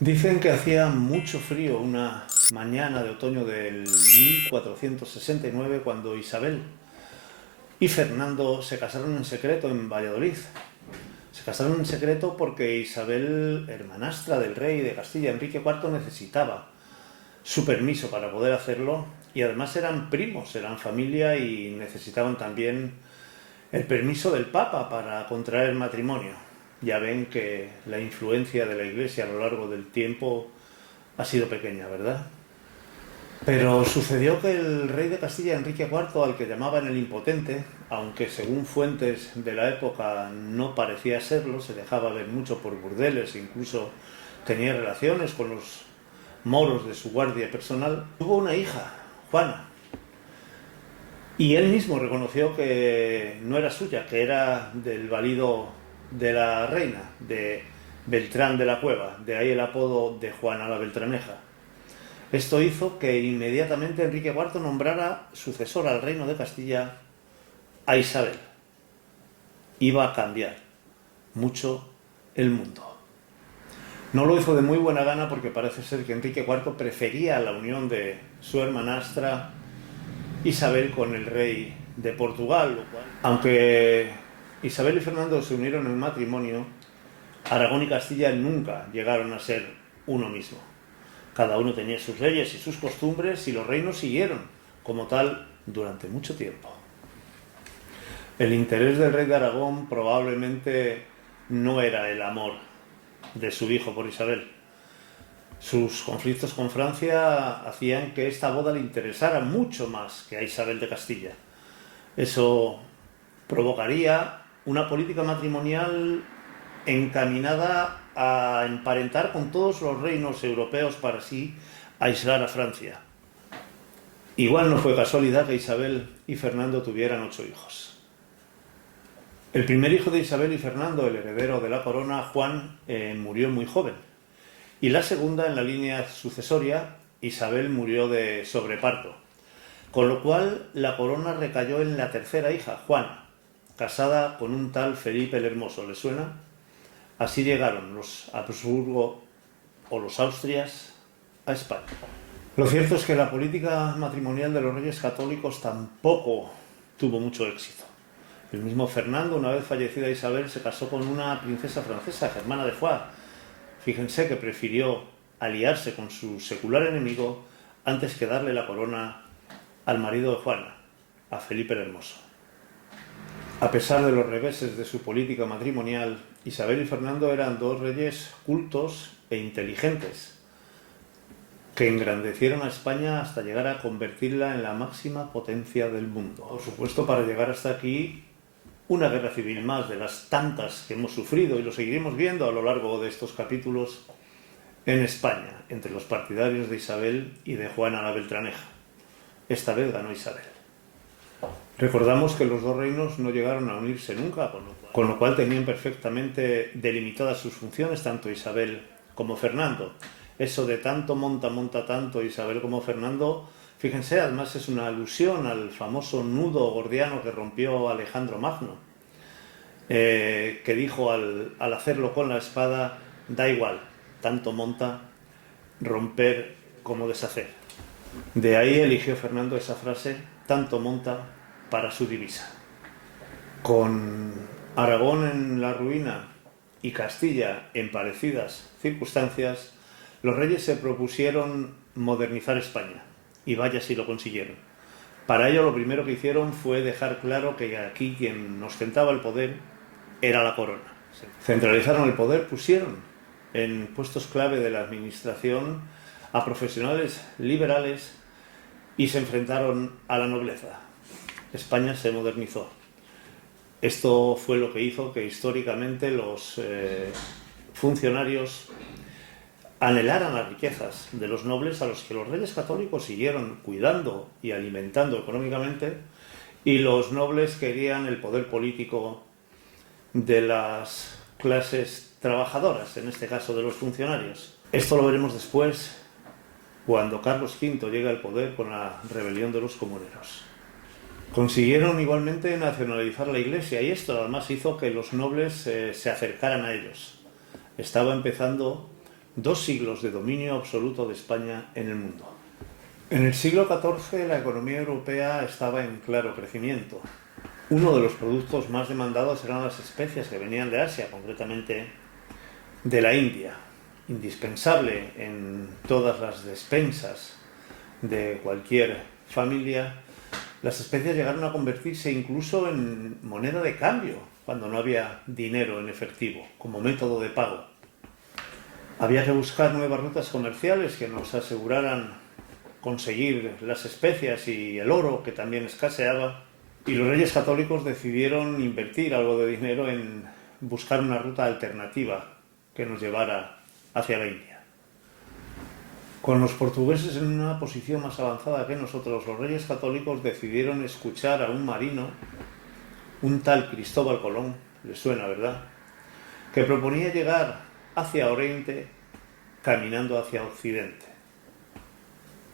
Dicen que hacía mucho frío una mañana de otoño del 1469 cuando Isabel y Fernando se casaron en secreto en Valladolid. Se casaron en secreto porque Isabel, hermanastra del rey de Castilla, Enrique IV, necesitaba su permiso para poder hacerlo y además eran primos, eran familia y necesitaban también el permiso del Papa para contraer matrimonio. Ya ven que la influencia de la Iglesia a lo largo del tiempo ha sido pequeña, ¿verdad? Pero sucedió que el rey de Castilla, Enrique IV, al que llamaban el impotente, aunque según fuentes de la época no parecía serlo, se dejaba ver mucho por burdeles, incluso tenía relaciones con los moros de su guardia personal, tuvo una hija, Juana, y él mismo reconoció que no era suya, que era del valido de la reina, de Beltrán de la Cueva, de ahí el apodo de Juana la Beltraneja. Esto hizo que inmediatamente Enrique IV nombrara sucesor al reino de Castilla a Isabel. Iba a cambiar mucho el mundo. No lo hizo de muy buena gana porque parece ser que Enrique IV prefería la unión de su hermanastra Isabel con el rey de Portugal. Aunque Isabel y Fernando se unieron en matrimonio, Aragón y Castilla nunca llegaron a ser uno mismo. Cada uno tenía sus leyes y sus costumbres y los reinos siguieron como tal durante mucho tiempo. El interés del rey de Aragón probablemente no era el amor de su hijo por Isabel. Sus conflictos con Francia hacían que esta boda le interesara mucho más que a Isabel de Castilla. Eso provocaría una política matrimonial encaminada a emparentar con todos los reinos europeos para así aislar a Francia. Igual no fue casualidad que Isabel y Fernando tuvieran 8 hijos. El primer hijo de Isabel y Fernando, el heredero de la corona, Juan, murió muy joven. Y la segunda, en la línea sucesoria, Isabel murió de sobreparto. Con lo cual la corona recayó en la tercera hija, Juana, casada con un tal Felipe el Hermoso. ¿Le suena? Así llegaron los Habsburgo o los Austrias a España. Lo cierto es que la política matrimonial de los reyes católicos tampoco tuvo mucho éxito. El mismo Fernando, una vez fallecida Isabel, se casó con una princesa francesa, Germana de Foix. Fíjense que prefirió aliarse con su secular enemigo antes que darle la corona al marido de Juana, a Felipe el Hermoso. A pesar de los reveses de su política matrimonial, Isabel y Fernando eran dos reyes cultos e inteligentes, que engrandecieron a España hasta llegar a convertirla en la máxima potencia del mundo. Por supuesto, para llegar hasta aquí, una guerra civil más de las tantas que hemos sufrido y lo seguiremos viendo a lo largo de estos capítulos en España, entre los partidarios de Isabel y de Juana la Beltraneja. Esta vez ganó Isabel. Recordamos que los dos reinos no llegaron a unirse nunca, con lo cual tenían perfectamente delimitadas sus funciones tanto Isabel como Fernando. Eso de tanto monta tanto Isabel como Fernando, fíjense, además es una alusión al famoso nudo gordiano que rompió Alejandro Magno, que dijo al hacerlo con la espada, da igual, tanto monta romper como deshacer. De ahí eligió Fernando esa frase, tanto monta, para su divisa. Con Aragón en la ruina y Castilla en parecidas circunstancias, los reyes se propusieron modernizar España, y vaya si lo consiguieron. Para ello lo primero que hicieron fue dejar claro que aquí quien ostentaba el poder era la corona. Centralizaron el poder, pusieron en puestos clave de la administración a profesionales liberales y se enfrentaron a la nobleza. España se modernizó. Esto fue lo que hizo que históricamente los funcionarios anhelaran las riquezas de los nobles a los que los reyes católicos siguieron cuidando y alimentando económicamente, y los nobles querían el poder político de las clases trabajadoras, en este caso de los funcionarios. Esto lo veremos después, cuando Carlos V llega al poder con la rebelión de los comuneros. Consiguieron igualmente nacionalizar la Iglesia y esto además hizo que los nobles se acercaran a ellos. Estaba empezando 2 siglos de dominio absoluto de España en el mundo. En el siglo XIV la economía europea estaba en claro crecimiento. Uno de los productos más demandados eran las especias que venían de Asia, concretamente de la India, indispensable en todas las despensas de cualquier familia. Las especias llegaron a convertirse incluso en moneda de cambio, cuando no había dinero en efectivo, como método de pago. Había que buscar nuevas rutas comerciales que nos aseguraran conseguir las especias y el oro, que también escaseaba, y los reyes católicos decidieron invertir algo de dinero en buscar una ruta alternativa que nos llevara hacia la India. Con los portugueses en una posición más avanzada que nosotros, los reyes católicos decidieron escuchar a un marino, un tal Cristóbal Colón, les suena, ¿verdad?, que proponía llegar hacia Oriente caminando hacia Occidente.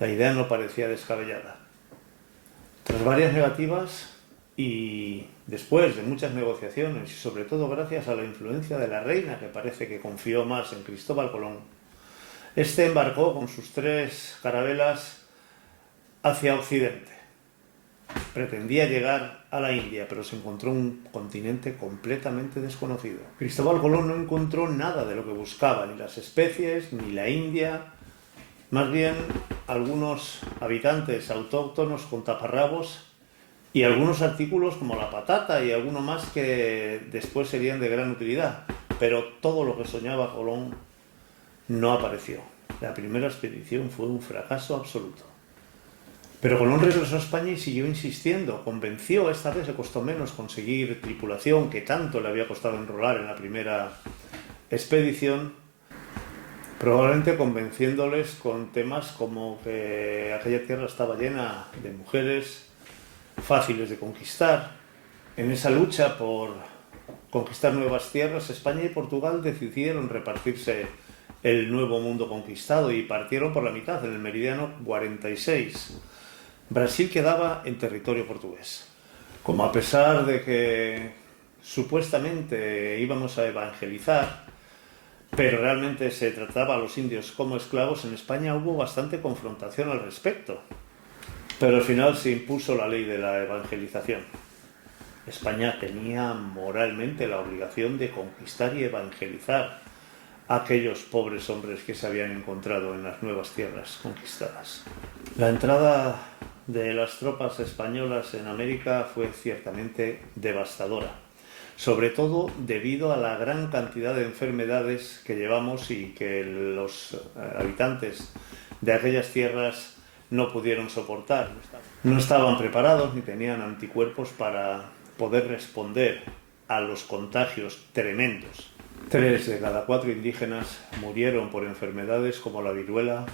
La idea no parecía descabellada. Tras varias negativas y después de muchas negociaciones, y sobre todo gracias a la influencia de la reina, que parece que confió más en Cristóbal Colón, este embarcó con sus 3 carabelas hacia Occidente. Pretendía llegar a la India, pero se encontró un continente completamente desconocido. Cristóbal Colón no encontró nada de lo que buscaba, ni las especies, ni la India. Más bien, algunos habitantes autóctonos con taparrabos y algunos artículos como la patata y alguno más que después serían de gran utilidad. Pero todo lo que soñaba Colón no apareció. La primera expedición fue un fracaso absoluto. Pero Colón regresó a España y siguió insistiendo. Convenció, esta vez le costó menos conseguir tripulación, que tanto le había costado enrolar en la primera expedición, probablemente convenciéndoles con temas como que aquella tierra estaba llena de mujeres fáciles de conquistar. En esa lucha por conquistar nuevas tierras, España y Portugal decidieron repartirse el nuevo mundo conquistado y partieron por la mitad, en el meridiano 46. Brasil quedaba en territorio portugués. Como a pesar de que supuestamente íbamos a evangelizar, pero realmente se trataba a los indios como esclavos, en España hubo bastante confrontación al respecto. Pero al final se impuso la ley de la evangelización. España tenía moralmente la obligación de conquistar y evangelizar a aquellos pobres hombres que se habían encontrado en las nuevas tierras conquistadas. La entrada de las tropas españolas en América fue ciertamente devastadora, sobre todo debido a la gran cantidad de enfermedades que llevamos y que los habitantes de aquellas tierras no pudieron soportar. No estaban preparados ni tenían anticuerpos para poder responder a los contagios tremendos. 3 de cada 4 indígenas murieron por enfermedades como la viruela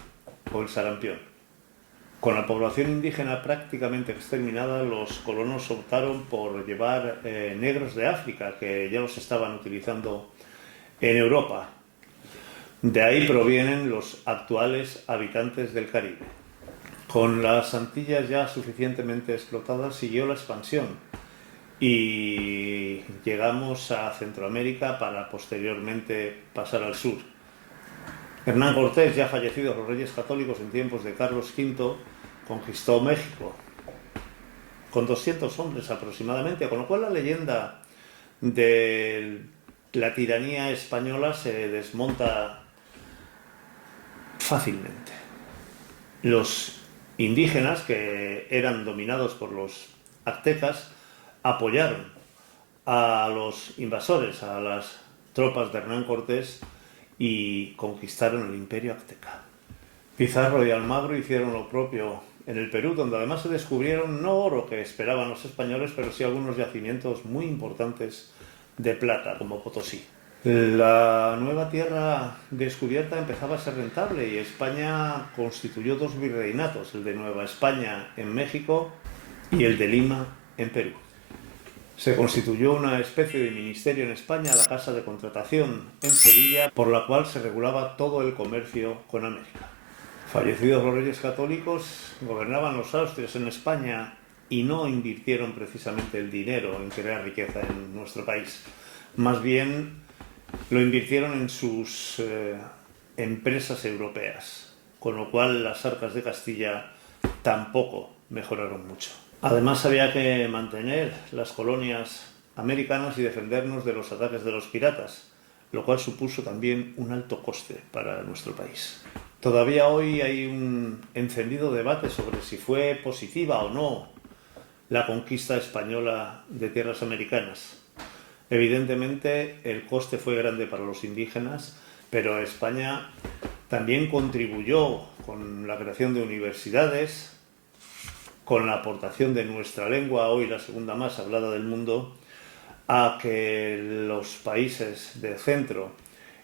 o el sarampión. Con la población indígena prácticamente exterminada, los colonos optaron por llevar negros de África, que ya los estaban utilizando en Europa. De ahí provienen los actuales habitantes del Caribe. Con las Antillas ya suficientemente explotadas, siguió la expansión y llegamos a Centroamérica para posteriormente pasar al sur. Hernán Cortés, ya fallecidos los reyes católicos en tiempos de Carlos V, conquistó México con 200 hombres aproximadamente, con lo cual la leyenda de la tiranía española se desmonta fácilmente. Los indígenas, que eran dominados por los aztecas, apoyaron a los invasores, a las tropas de Hernán Cortés, y conquistaron el imperio azteca. Pizarro y Almagro hicieron lo propio en el Perú, donde además se descubrieron no oro que esperaban los españoles, pero sí algunos yacimientos muy importantes de plata, como Potosí. La nueva tierra descubierta empezaba a ser rentable y España constituyó 2 virreinatos, el de Nueva España en México y el de Lima en Perú. Se constituyó una especie de ministerio en España, la Casa de Contratación en Sevilla, por la cual se regulaba todo el comercio con América. Fallecidos los reyes católicos, gobernaban los austrias en España y no invirtieron precisamente el dinero en crear riqueza en nuestro país. Más bien lo invirtieron en empresas europeas, con lo cual las arcas de Castilla tampoco mejoraron mucho. Además había que mantener las colonias americanas y defendernos de los ataques de los piratas, lo cual supuso también un alto coste para nuestro país. Todavía hoy hay un encendido debate sobre si fue positiva o no la conquista española de tierras americanas. Evidentemente el coste fue grande para los indígenas, pero España también contribuyó con la creación de universidades, con la aportación de nuestra lengua, hoy la segunda más hablada del mundo, a que los países de Centro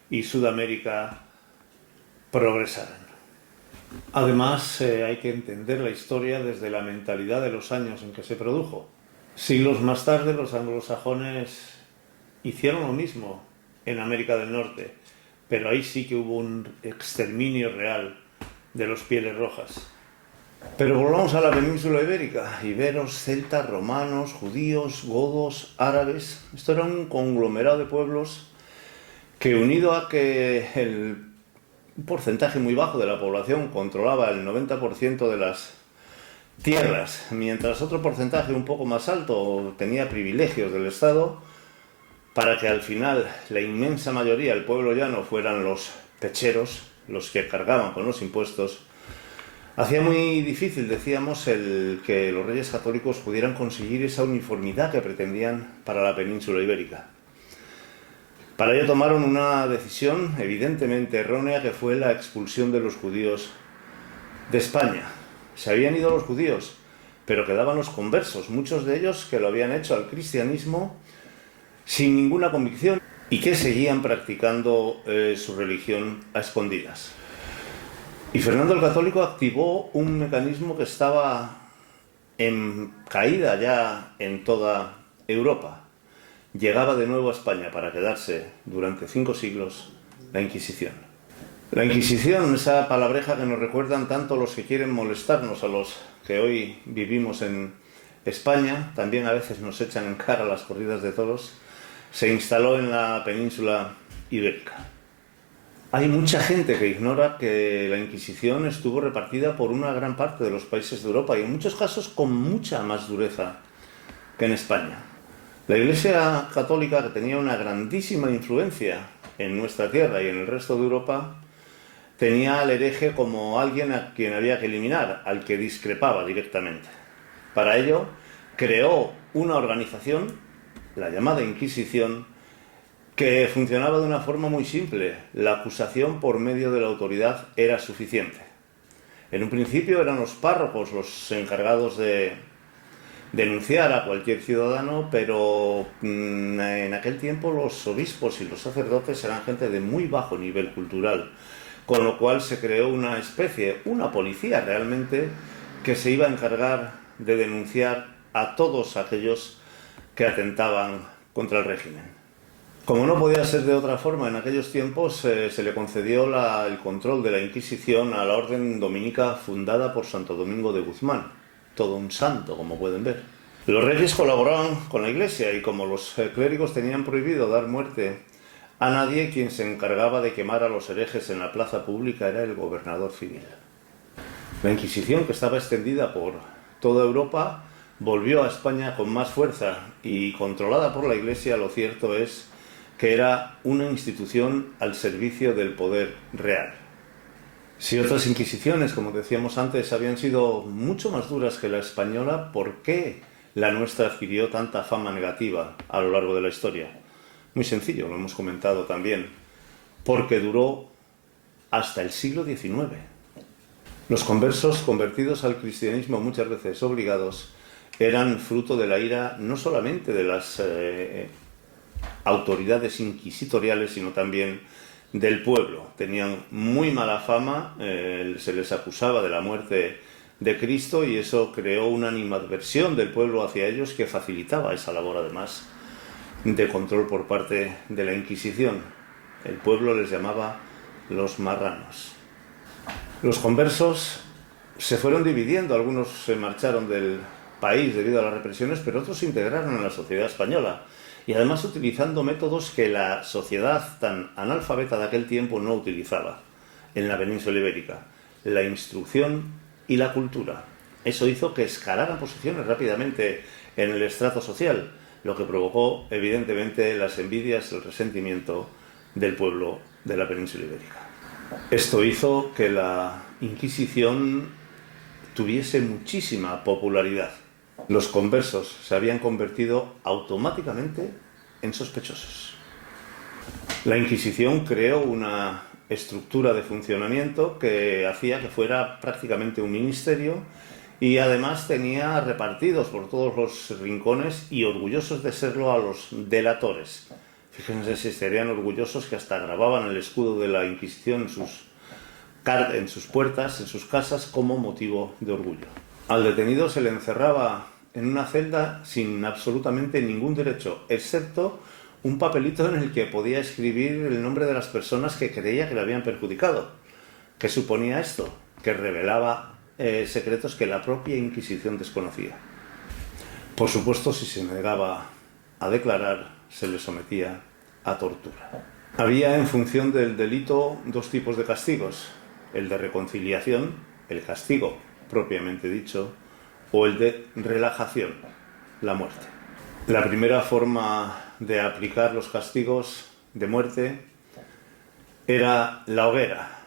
y Sudamérica progresaran. Además, hay que entender la historia desde la mentalidad de los años en que se produjo. Siglos más tarde, los anglosajones hicieron lo mismo en América del Norte, pero ahí sí que hubo un exterminio real de los pieles rojas. Pero volvamos a la península ibérica. Iberos, celtas, romanos, judíos, godos, árabes. Esto era un conglomerado de pueblos que, unido a que un porcentaje muy bajo de la población controlaba el 90% de las tierras, mientras otro porcentaje un poco más alto tenía privilegios del Estado, para que al final la inmensa mayoría, el pueblo llano, fueran los pecheros, los que cargaban con los impuestos, hacía muy difícil, decíamos, que los reyes católicos pudieran conseguir esa uniformidad que pretendían para la península ibérica. Para ello tomaron una decisión evidentemente errónea, que fue la expulsión de los judíos de España. Se habían ido los judíos, pero quedaban los conversos, muchos de ellos que lo habían hecho al cristianismo sin ninguna convicción y que seguían practicando su religión a escondidas. Y Fernando el Católico activó un mecanismo que estaba en caída ya en toda Europa. Llegaba de nuevo a España para quedarse durante 5 siglos la Inquisición. La Inquisición, esa palabreja que nos recuerdan tanto los que quieren molestarnos, a los que hoy vivimos en España, también a veces nos echan en cara las corridas de toros, se instaló en la península ibérica. Hay mucha gente que ignora que la Inquisición estuvo repartida por una gran parte de los países de Europa y en muchos casos con mucha más dureza que en España. La Iglesia Católica, que tenía una grandísima influencia en nuestra tierra y en el resto de Europa, tenía al hereje como alguien a quien había que eliminar, al que discrepaba directamente. Para ello, creó una organización, la llamada Inquisición, que funcionaba de una forma muy simple. La acusación por medio de la autoridad era suficiente. En un principio eran los párrocos los encargados de denunciar a cualquier ciudadano, pero en aquel tiempo los obispos y los sacerdotes eran gente de muy bajo nivel cultural, con lo cual se creó una especie, una policía realmente, que se iba a encargar de denunciar a todos aquellos que atentaban contra el régimen. Como no podía ser de otra forma, en aquellos tiempos se le concedió el control de la Inquisición a la orden dominica fundada por Santo Domingo de Guzmán. Todo un santo, como pueden ver. Los reyes colaboraban con la Iglesia y como los clérigos tenían prohibido dar muerte a nadie, quien se encargaba de quemar a los herejes en la plaza pública era el gobernador civil. La Inquisición, que estaba extendida por toda Europa, volvió a España con más fuerza y controlada por la Iglesia. Lo cierto es que era una institución al servicio del poder real. Si otras inquisiciones, como decíamos antes, habían sido mucho más duras que la española, ¿por qué la nuestra adquirió tanta fama negativa a lo largo de la historia? Muy sencillo, lo hemos comentado también, porque duró hasta el siglo XIX. Los conversos convertidos al cristianismo, muchas veces obligados, eran fruto de la ira no solamente de las autoridades inquisitoriales, sino también del pueblo. Tenían muy mala fama, se les acusaba de la muerte de Cristo y eso creó una animadversión del pueblo hacia ellos que facilitaba esa labor, además, de control por parte de la Inquisición. El pueblo les llamaba los marranos. Los conversos se fueron dividiendo, algunos se marcharon del país debido a las represiones, pero otros se integraron en la sociedad española. Y además utilizando métodos que la sociedad tan analfabeta de aquel tiempo no utilizaba. en la península ibérica: la instrucción y la cultura. Eso hizo que escalaran posiciones rápidamente en el estrato social, lo que provocó evidentemente las envidias y el resentimiento del pueblo de la península ibérica. Esto hizo que la Inquisición tuviese muchísima popularidad. Los conversos se habían convertido automáticamente en sospechosos. La Inquisición creó una estructura de funcionamiento que hacía que fuera prácticamente un ministerio, y además tenía repartidos por todos los rincones, y orgullosos de serlo, a los delatores. Fíjense si estarían orgullosos, que hasta grababan el escudo de la Inquisición en sus puertas, en sus casas, como motivo de orgullo. Al detenido se le encerraba en una celda sin absolutamente ningún derecho, excepto un papelito en el que podía escribir el nombre de las personas que creía que le habían perjudicado. ¿Qué suponía esto? Que revelaba secretos que la propia Inquisición desconocía. Por supuesto, si se negaba a declarar, se le sometía a tortura. Había, en función del delito, dos tipos de castigos: el de reconciliación, el castigo propiamente dicho, o el de relajación, la muerte. La primera forma de aplicar los castigos de muerte era la hoguera,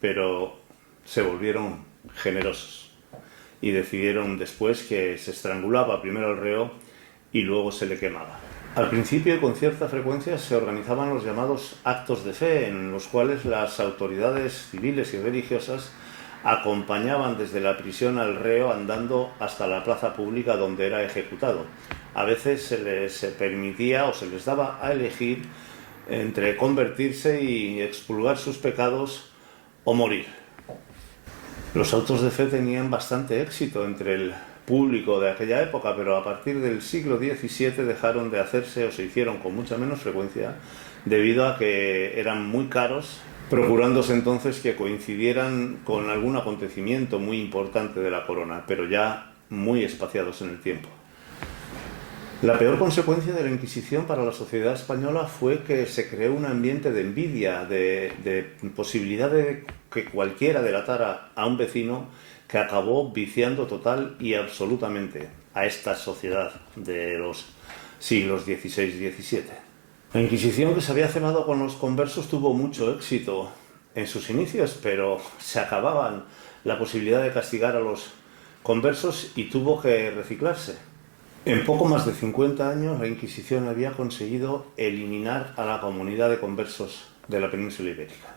pero se volvieron generosos y decidieron después que se estrangulaba primero al reo y luego se le quemaba. Al principio, con cierta frecuencia, se organizaban los llamados actos de fe, en los cuales las autoridades civiles y religiosas acompañaban desde la prisión al reo andando hasta la plaza pública donde era ejecutado. A veces se les permitía o se les daba a elegir entre convertirse y expurgar sus pecados o morir. Los autos de fe tenían bastante éxito entre el público de aquella época, pero a partir del siglo XVII dejaron de hacerse, o se hicieron con mucha menos frecuencia, debido a que eran muy caros, procurándose entonces que coincidieran con algún acontecimiento muy importante de la corona, pero ya muy espaciados en el tiempo. La peor consecuencia de la Inquisición para la sociedad española fue que se creó un ambiente de envidia, de posibilidad de que cualquiera delatara a un vecino, que acabó viciando total y absolutamente a esta sociedad de los siglos XVI y XVII. La Inquisición, que se había cebado con los conversos, tuvo mucho éxito en sus inicios, pero se acababan la posibilidad de castigar a los conversos y tuvo que reciclarse. En poco más de 50 años, la Inquisición había conseguido eliminar a la comunidad de conversos de la península ibérica.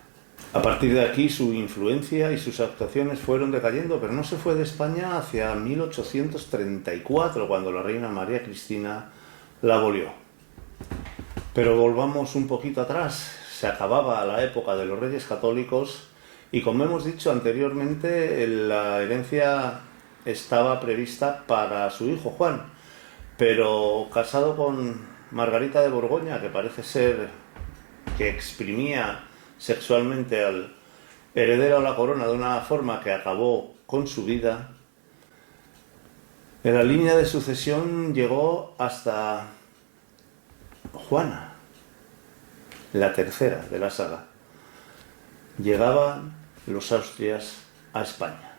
A partir de aquí, su influencia y sus actuaciones fueron decayendo, pero no se fue de España hacia 1834, cuando la reina María Cristina la abolió. Pero volvamos un poquito atrás. Se acababa la época de los reyes católicos y, como hemos dicho anteriormente, la herencia estaba prevista para su hijo Juan, pero casado con Margarita de Borgoña, que parece ser que exprimía sexualmente al heredero a la corona de una forma que acabó con su vida, en la línea de sucesión llegó hasta Juana, la tercera de la saga. Llegaban los Austrias a España.